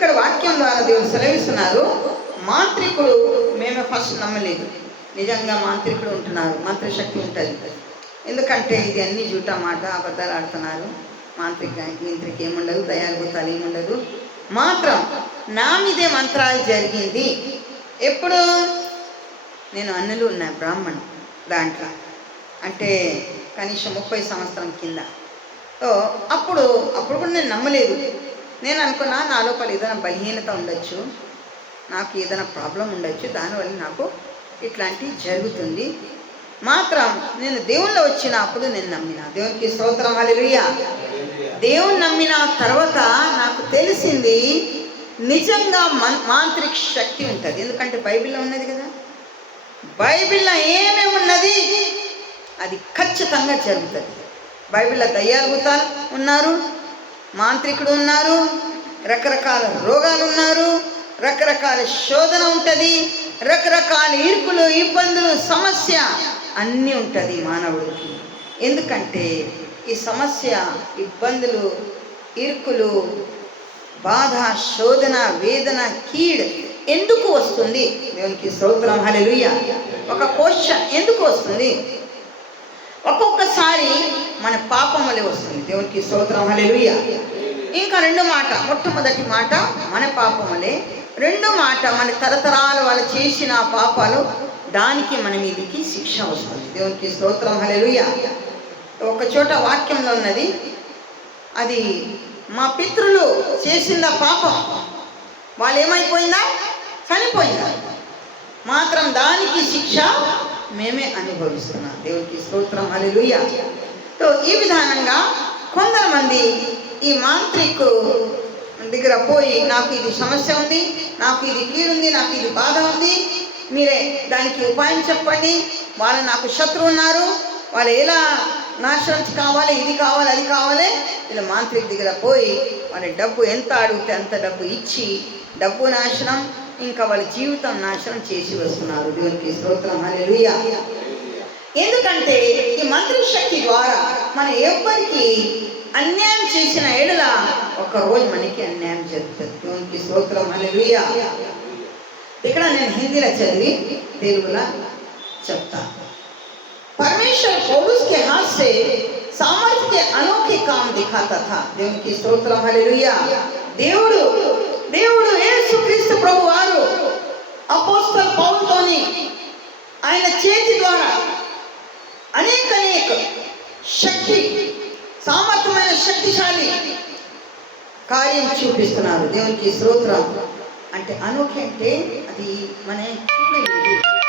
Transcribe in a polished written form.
ఇక్కడ వాక్యం ద్వారా దేవుడు సెలవిస్తున్నారు, మాంత్రికుడు మేమే ఫస్ట్ నమ్మలేదు. నిజంగా మాంత్రికుడు ఉంటున్నారు, మంత్రశక్తి ఉంటుంది. ఎందుకంటే ఇది అన్ని జూటా మాట, అబద్ధాలు ఆడుతున్నారు. మాంత్రిక ఏముండదు, దయాద్భుతాలు ఏముండదు. మాత్రం నా మీదే మంత్రాలు జరిగింది. ఎప్పుడు నేను అన్నలు ఉన్నా బ్రాహ్మణ్ దాంట్లో, అంటే కనీసం 30 సంవత్సరం కింద. అప్పుడు కూడా నేను నమ్మలేదు. నేను అనుకున్నా నా లోపల ఏదైనా బలహీనత ఉండొచ్చు, నాకు ఏదైనా ప్రాబ్లం ఉండొచ్చు, దానివల్ల నాకు ఇట్లాంటివి జరుగుతుంది. మాత్రం నేను దేవుల్లో వచ్చినప్పుడు నేను నమ్మిన. దేవునికి స్తోత్రం, హల్లెలూయా. దేవుని నమ్మిన తర్వాత నాకు తెలిసింది నిజంగా మాంత్రిక శక్తి ఉంటుంది. ఎందుకంటే బైబిల్లో ఉన్నది కదా, బైబిల్లో ఏమేమి ఉన్నది అది ఖచ్చితంగా జరుగుతుంది. బైబిల్లో దయ్యాభూతాలు ఉన్నారు, మాంత్రికుడు ఉన్నారు, రకరకాల రోగాలు ఉన్నారు, రకరకాల శోధన ఉంటుంది, రకరకాల ఇరుకులు, ఇబ్బందులు, సమస్య అన్నీ ఉంటుంది మానవుడికి. ఎందుకంటే ఈ సమస్య, ఇబ్బందులు, ఇరుకులు, బాధ, శోధన, వేదన, కీడ్ ఎందుకు వస్తుంది? దేవునికి స్తోత్రం, హల్లెలూయా. ఒక క్వశ్చన్, ఎందుకు వస్తుంది? ఒక్కొక్కసారి మన పాపం వల్ల వస్తుంది. దేవునికి స్తోత్రం, హల్లెలూయా. ఇంకా రెండో మాట, మొట్టమొదటి మాట మన పాపం వల్లే, రెండో మాట మన తరతరాల వాళ్ళు చేసిన పాపాలు, దానికి మన మీదికి శిక్ష వస్తుంది. దేవునికి స్తోత్రం, హల్లెలూయా. ఒక చోట వాక్యంలో ఉన్నది, అది మా పితరులు చేసిన పాపం, వాళ్ళు ఏమైపోయిందా? చనిపోయిందా? మాత్రం దానికి శిక్ష మేమే అనుభవిస్తున్నాం. దేవునికి స్తోత్రం, హల్లెలూయా. ఈ విధానంగా కొంతమంది ఈ మాంత్రికు దగ్గర పోయి, నాకు ఇది సమస్య ఉంది, నాకు ఇది కీడుంది, నాకు ఇది బాధ ఉంది, మీరే దానికి ఉపాయం చెప్పండి, వాళ్ళు నాకు శత్రువు ఉన్నారు, వాళ్ళు ఎలా నాశనం కావాలి, ఇది కావాలి, అది కావాలి, ఇలా మాంత్రిక దగ్గర పోయి వాళ్ళ డబ్బు ఎంత అడిగితే అంత డబ్బు ఇచ్చి, డబ్బు నాశనం, ఇంకా వాళ్ళ జీవితం నాశనం చేసి వస్తున్నారు. దేవునికి స్తోత్రం, హల్లెలూయా. ఎందుకంటే ఈ మంత్రిక శక్తి ద్వారా మనం ఎవ్వరికి అన్యాయం చేసిన ఎడల ఒక్కరోజు మనకి అన్యాయం జరుగుతుంది. దేవునికి స్తోత్రం, హల్లెలూయా. ఇక్కడ నేను హిందీలో చదివి తెలుగులో చెప్తా. परमेश्वर पौलुस के हाथ से सामर्थ्य के अनोखे काम दिखाता था. దేవునికి స్తోత్రం, హల్లెలూయా. దేవుడు యేసుక్రీస్తు ప్రభు వారు అపోస్తలు పౌలుతోని ఆయన చేతి ద్వారా అనేక శక్తి, సామర్థ్యమైన శక్తిశాలి కార్యం చూపిస్తున్నారు. దేవునికి స్తోత్రం. అంటే అనోఖి అంటే అది మన చూడలేదు.